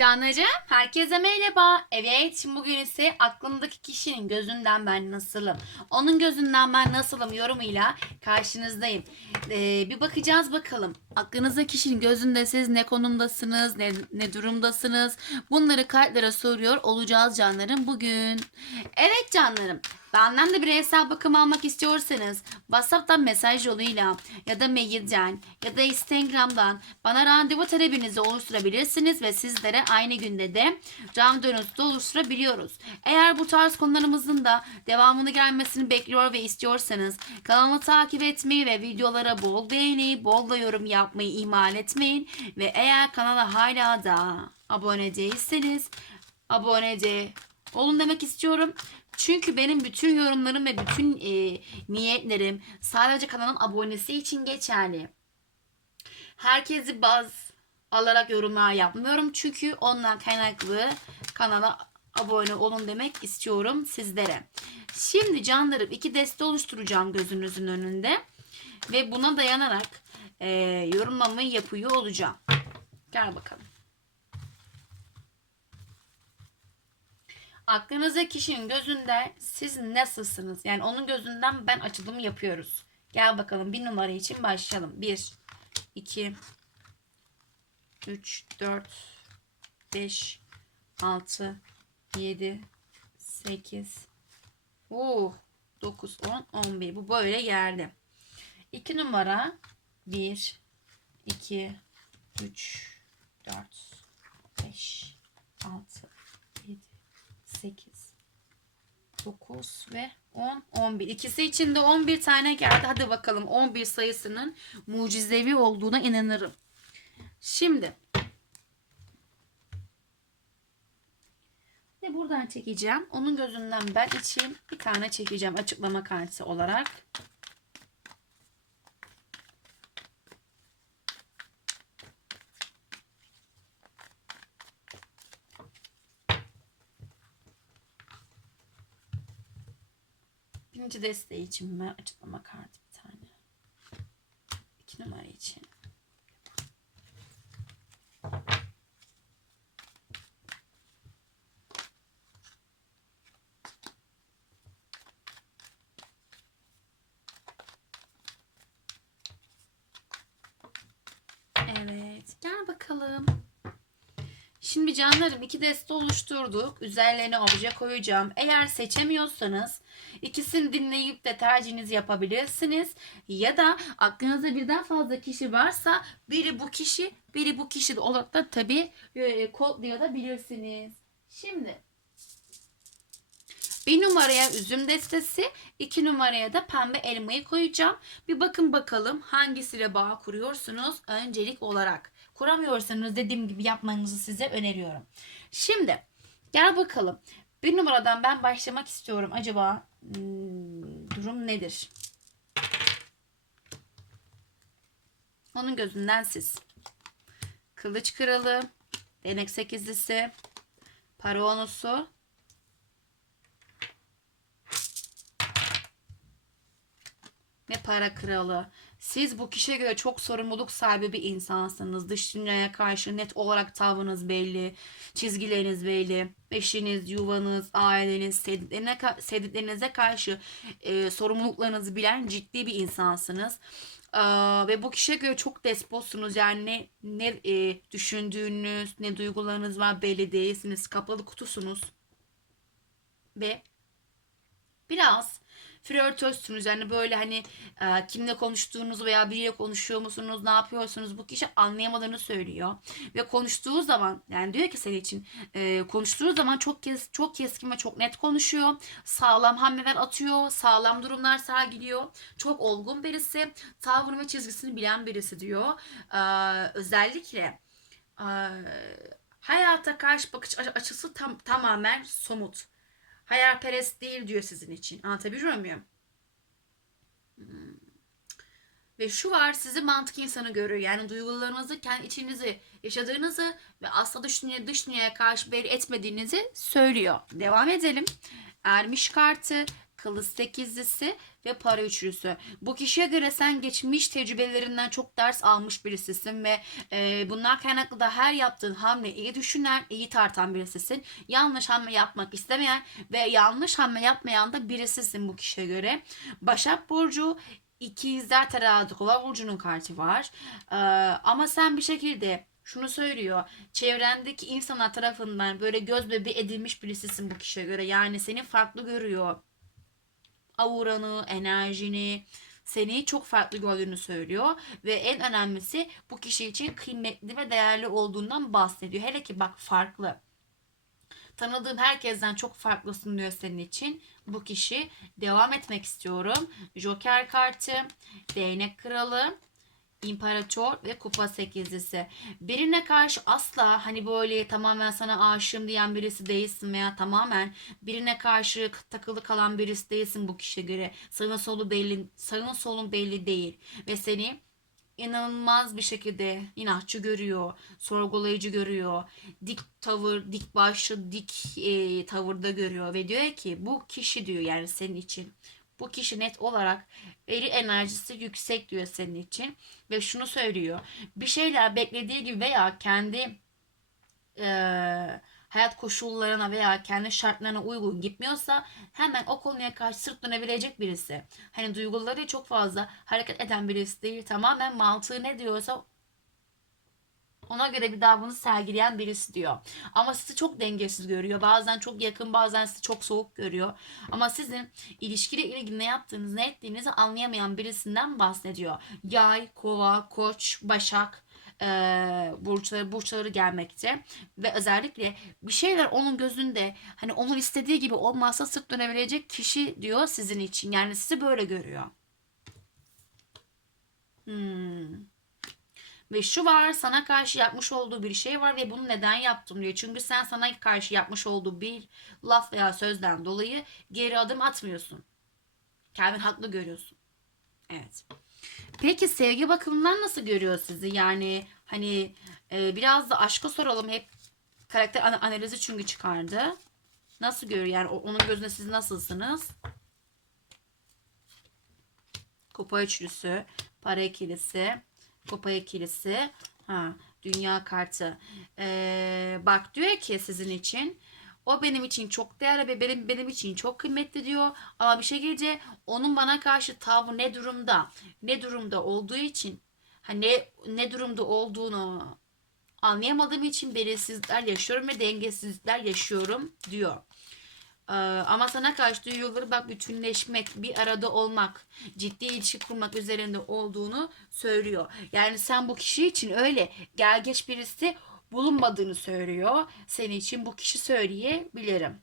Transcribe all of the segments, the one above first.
Canlıcığım, herkese merhaba. Evet, şimdi bugün ise aklımdaki kişinin gözünden ben nasılım? Onun gözünden ben nasılım yorumuyla karşınızdayım. Ee, bir bakacağız bakalım. Aklınızdaki kişinin gözünde siz ne konumdasınız, ne, ne durumdasınız? Bunları kartlara soruyor olacağız canlarım bugün. Evet canlarım, benden de bireysel bakım almak istiyorsanız WhatsApp'tan mesaj yoluyla ya da mailden ya da Instagram'dan bana randevu talebinizi oluşturabilirsiniz ve sizlere aynı günde de dönüntü de oluşturabiliyoruz. Eğer bu tarz konularımızın da devamını gelmesini bekliyor ve istiyorsanız kanalımı takip etmeyi ve videolara bol beğeni, bol da yorum yapmayı ihmal etmeyin. Ve eğer kanala hala da abone değilseniz abone de olun demek istiyorum. Çünkü benim bütün yorumlarım ve bütün e, niyetlerim sadece kanalın abonesi için geçerli. Herkesi baz alarak yorumlar yapmıyorum. Çünkü ondan kaynaklı kanala abone olun demek istiyorum sizlere. Şimdi canlarım iki deste oluşturacağım gözünüzün önünde. Ve buna dayanarak e, yorumlamayı yapıyor olacağım. Gel bakalım. Aklınızdaki kişinin gözünde siz nasılsınız? Yani onun gözünden ben açılım yapıyoruz. Gel bakalım bir numara için başlayalım. 1, 2, 3, 4, 5, 6, 7, 8, uh, 9, 10, 11. Bu böyle geldi. 2 numara 1, 2, 3, 4, 5, 6, 7, 8, 9 ve 10, 11. İkisi için de 11 tane geldi. Hadi bakalım 11 sayısının mucizevi olduğuna inanırım. Şimdi ve buradan çekeceğim. Onun gözünden ben için bir tane çekeceğim açıklama kartı olarak. Birinci desteği için ben açıklama kartı bir tane. İki numara için. Evet. Gel bakalım. Şimdi canlarım iki deste oluşturduk. Üzerlerine obje koyacağım. Eğer seçemiyorsanız ikisini dinleyip de tercihinizi yapabilirsiniz. Ya da aklınızda birden fazla kişi varsa biri bu kişi, biri bu kişi olarak da tabii e, kodlayabilirsiniz. Şimdi bir numaraya üzüm destesi, iki numaraya da pembe elmayı koyacağım. Bir bakın bakalım hangisiyle bağ kuruyorsunuz öncelik olarak. Kuramıyorsanız dediğim gibi yapmanızı size öneriyorum. Şimdi gel bakalım. Bir numaradan ben başlamak istiyorum. Acaba hmm, durum nedir? Onun gözünden siz. Kılıç kralı, denek sekizlisi, para onusu, ve para kralı. Siz bu kişiye göre çok sorumluluk sahibi bir insansınız. Dış dünyaya karşı net olarak tavrınız belli. Çizgileriniz belli. Eşiniz, yuvanız, aileniz, sevdiklerine, sevdiklerinize karşı e, sorumluluklarınızı bilen ciddi bir insansınız. Ee, ve bu kişiye göre çok despotsunuz. Yani ne, ne e, düşündüğünüz, ne duygularınız var belli değilsiniz. Kapalı kutusunuz. Ve biraz flörtözsünüz. Yani böyle hani e, kimle konuştuğunuzu veya biriyle konuşuyor musunuz, ne yapıyorsunuz bu kişi anlayamadığını söylüyor. Ve konuştuğu zaman yani diyor ki senin için e, konuştuğu zaman çok kes, çok keskin ve çok net konuşuyor. Sağlam hamleler atıyor, sağlam durumlar sergiliyor. Çok olgun birisi, tavrını ve çizgisini bilen birisi diyor. E, özellikle e, hayata karşı bakış açısı tam, tamamen somut hayalperest değil diyor sizin için. Anlatabiliyor muyum? Hmm. Ve şu var sizi mantık insanı görüyor. Yani duygularınızı, kendi içinizi yaşadığınızı ve asla dış, dünya, dış dünyaya karşı belli etmediğinizi söylüyor. Devam edelim. Ermiş kartı, kılıç sekizlisi ve para üçlüsü. Bu kişiye göre sen geçmiş tecrübelerinden çok ders almış birisisin ve e, bunlar kaynaklı da her yaptığın hamle iyi düşünen, iyi tartan birisisin. Yanlış hamle yapmak istemeyen ve yanlış hamle yapmayan da birisisin bu kişiye göre. Başak Burcu İkizler terazi kova burcunun kartı var. Ee, ama sen bir şekilde şunu söylüyor. Çevrendeki insanlar tarafından böyle göz bebeği edilmiş birisisin bu kişiye göre. Yani seni farklı görüyor. Auranı, enerjini, seni çok farklı gördüğünü söylüyor. Ve en önemlisi bu kişi için kıymetli ve değerli olduğundan bahsediyor. Hele ki bak farklı. Tanıdığım herkesten çok farklısın diyor senin için. Bu kişi devam etmek istiyorum. Joker kartı, değnek kralı, İmparator ve kupa sekizlisi. Birine karşı asla hani böyle tamamen sana aşığım diyen birisi değilsin veya tamamen birine karşı takılı kalan birisi değilsin bu kişiye göre. Sağın solu belli, sağın solun belli değil ve seni inanılmaz bir şekilde inatçı görüyor, sorgulayıcı görüyor, dik tavır, dik başlı, dik e, tavırda görüyor ve diyor ki bu kişi diyor yani senin için bu kişi net olarak eri enerjisi yüksek diyor senin için ve şunu söylüyor. Bir şeyler beklediği gibi veya kendi e, hayat koşullarına veya kendi şartlarına uygun gitmiyorsa hemen o konuya karşı sırt dönebilecek birisi. Hani duyguları çok fazla hareket eden birisi değil. Tamamen mantığı ne diyorsa ona göre bir davranış sergileyen birisi diyor. Ama sizi çok dengesiz görüyor. Bazen çok yakın bazen sizi çok soğuk görüyor. Ama sizin ilişkiyle ilgili ne yaptığınızı ne ettiğinizi anlayamayan birisinden bahsediyor. Yay, kova, koç, başak e, burçları burçları gelmekte ve özellikle bir şeyler onun gözünde hani onun istediği gibi olmazsa sırt dönebilecek kişi diyor sizin için yani sizi böyle görüyor. Hmm. Ve şu var sana karşı yapmış olduğu bir şey var ve bunu neden yaptım diyor. Çünkü sen sana karşı yapmış olduğu bir laf veya sözden dolayı geri adım atmıyorsun. Kendini haklı görüyorsun. Evet. Peki sevgi bakımından nasıl görüyor sizi? Yani hani e, biraz da aşka soralım. Hep karakter ana- analizi çünkü çıkardı. Nasıl görüyor? Yani onun gözünde siz nasılsınız? Kupa üçlüsü, para ikilisi, kupa ikilisi, ha, dünya kartı. Ee, bak diyor ki sizin için o benim için çok değerli ve benim benim için çok kıymetli diyor. Ama bir şekilde onun bana karşı tavrı ne durumda, ne durumda olduğu için hani ne, ne durumda olduğunu anlayamadığım için belirsizlikler yaşıyorum ve dengesizlikler yaşıyorum diyor. Ee, ama sana karşı duyuları bak bütünleşmek, bir arada olmak, ciddi ilişki kurmak üzerinde olduğunu söylüyor. Yani sen bu kişi için öyle gel geç birisi bulunmadığını söylüyor. Senin için bu kişi söyleyebilirim.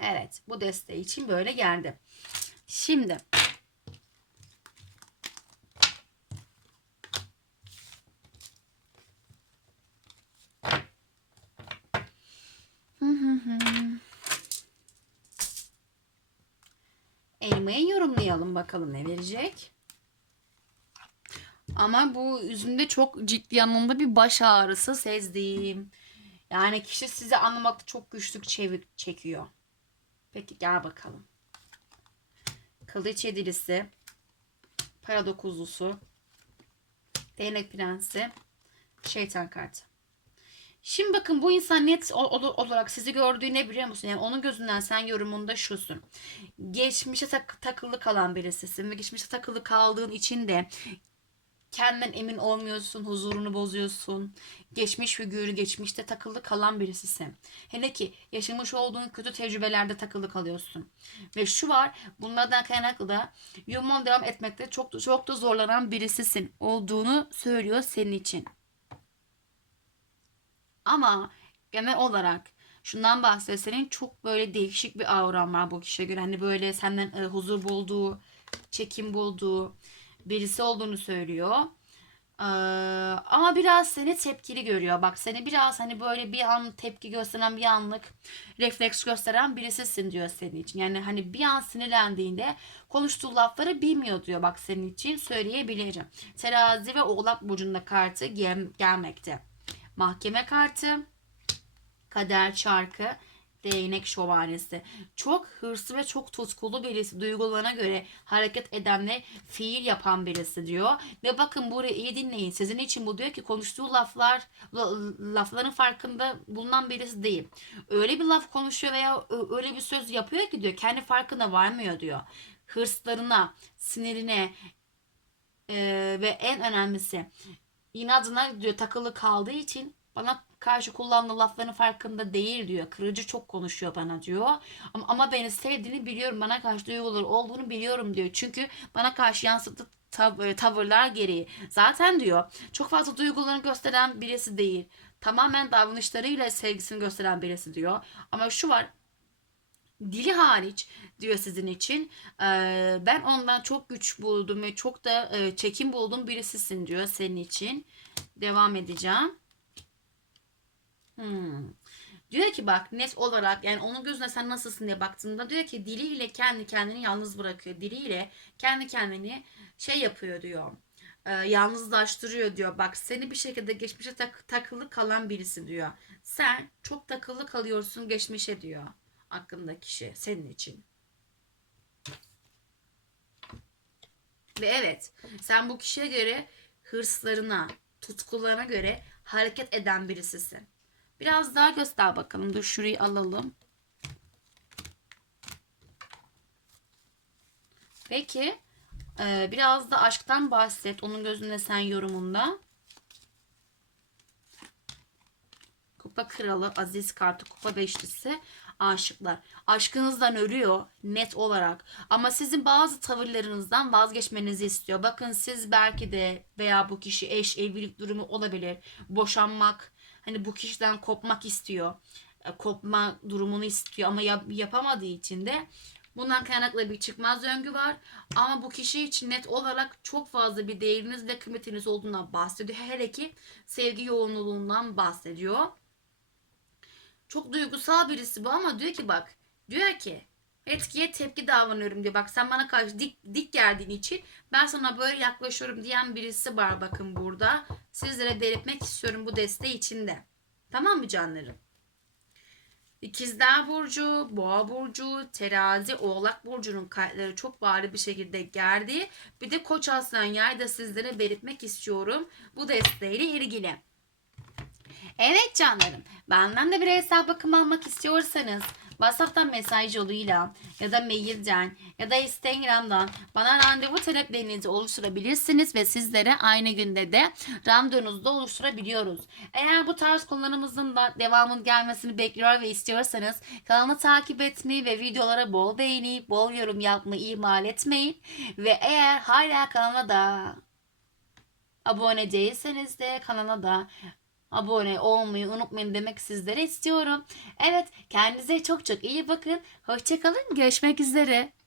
Evet, bu desteği için böyle geldi. Şimdi Elmayı yorumlayalım bakalım ne verecek. Ama bu yüzümde çok ciddi anlamda bir baş ağrısı sezdim. Yani kişi sizi anlamakta çok güçlük çevik çekiyor. Peki gel bakalım. Kılıç yedilisi. Para dokuzlusu. Değnek prensi. Şeytan kartı. Şimdi bakın bu insan net olarak sizi gördüğü ne biliyor musun? Yani onun gözünden sen yorumunda şusun. Geçmişe tak- takılı kalan birisisin ve geçmişe takılı kaldığın için de kendinden emin olmuyorsun, huzurunu bozuyorsun. Geçmiş figürü geçmişte takılı kalan birisisin. Hele ki yaşamış olduğun kötü tecrübelerde takılı kalıyorsun. Ve şu var, bunlardan kaynaklı da yoluna devam etmekte çok çok da zorlanan birisisin olduğunu söylüyor senin için. Ama genel olarak şundan bahsediyor. Senin çok böyle değişik bir auran var bu kişiye göre. Hani böyle senden e, huzur bulduğu, çekim bulduğu birisi olduğunu söylüyor. Ee, ama biraz seni tepkili görüyor. Bak seni biraz hani böyle bir an tepki gösteren bir anlık refleks gösteren birisisin diyor senin için. Yani hani bir an sinirlendiğinde konuştuğu lafları bilmiyor diyor bak senin için söyleyebileceğim. Terazi ve oğlak burcunda kartı gel- gelmekte. Mahkeme kartı, kader çarkı, Değnek şövalyesi. Çok hırslı ve çok tutkulu birisi. Duygularına göre hareket eden ve fiil yapan birisi diyor. Ve bakın burayı iyi dinleyin. Sizin için bu diyor ki konuştuğu laflar la- lafların farkında bulunan birisi değil. Öyle bir laf konuşuyor veya öyle bir söz yapıyor ki diyor kendi farkına varmıyor diyor. Hırslarına, sinirine eee, ve en önemlisi inadına diyor takılı kaldığı için bana karşı kullandığı lafların farkında değil diyor. Kırıcı çok konuşuyor bana diyor. Ama, ama beni sevdiğini biliyorum. Bana karşı duyguları olduğunu biliyorum diyor. Çünkü bana karşı yansıttığı tav- e, tavırlar gereği. Zaten diyor çok fazla duygularını gösteren birisi değil. Tamamen davranışlarıyla sevgisini gösteren birisi diyor. Ama şu var dili hariç diyor sizin için. Eee, ben ondan çok güç buldum ve çok da e, çekim buldum birisisin diyor senin için. Devam edeceğim. Hmm. Diyor ki bak net olarak yani onun gözüne sen nasılsın diye baktığında diyor ki diliyle kendi kendini yalnız bırakıyor. Diliyle kendi kendini şey yapıyor diyor. Ee, yalnızlaştırıyor diyor. Bak seni bir şekilde geçmişe tak- takılı kalan birisi diyor. Sen çok takılı kalıyorsun geçmişe diyor. Aklındaki kişi senin için. Ve evet sen bu kişiye göre hırslarına, tutkularına göre hareket eden birisisin. Biraz daha göster bakalım. Dur şurayı alalım. Peki e, biraz da aşktan bahset. Onun gözünde sen yorumunda. Kupa kralı, aziz kartı, kupa beşlisi, aşıklar. Aşkınızdan ölüyor net olarak. Ama sizin bazı tavırlarınızdan vazgeçmenizi istiyor. Bakın siz belki de veya bu kişi eş, evlilik durumu olabilir. Boşanmak, hani bu kişiden kopmak istiyor. E, Kopma durumunu istiyor ama yap- yapamadığı için de bundan kaynaklı bir çıkmaz döngü var. Ama bu kişi için net olarak çok fazla bir değeriniz ve kıymetiniz olduğundan bahsediyor. Hele ki sevgi yoğunluğundan bahsediyor. Çok duygusal birisi bu ama diyor ki bak diyor ki etkiye tepki davranıyorum diyor. Bak sen bana karşı dik, dik geldiğin için ben sana böyle yaklaşıyorum diyen birisi var bakın burada. Sizlere belirtmek istiyorum bu desteği içinde. Tamam mı canlarım? İkizler Burcu, Boğa Burcu, Terazi, Oğlak Burcu'nun kartları çok bariz bir şekilde geldi. Bir de Koç Aslan Yay da sizlere belirtmek istiyorum bu desteğiyle ilgili. Evet canlarım, benden de bireysel bakım almak istiyorsanız WhatsApp'tan mesaj yoluyla ya da mailden ya da Instagram'dan bana randevu taleplerinizi oluşturabilirsiniz ve sizlere aynı günde de randevunuzu da oluşturabiliyoruz. Eğer bu tarz konularımızın da devamının gelmesini bekliyor ve istiyorsanız kanalı takip etmeyi ve videolara bol beğeni, bol yorum yapmayı ihmal etmeyin. Ve eğer hala kanala da abone değilseniz de kanala da abone olmayı unutmayın demek sizlere istiyorum. Evet kendinize çok çok iyi bakın. Hoşçakalın. Görüşmek üzere.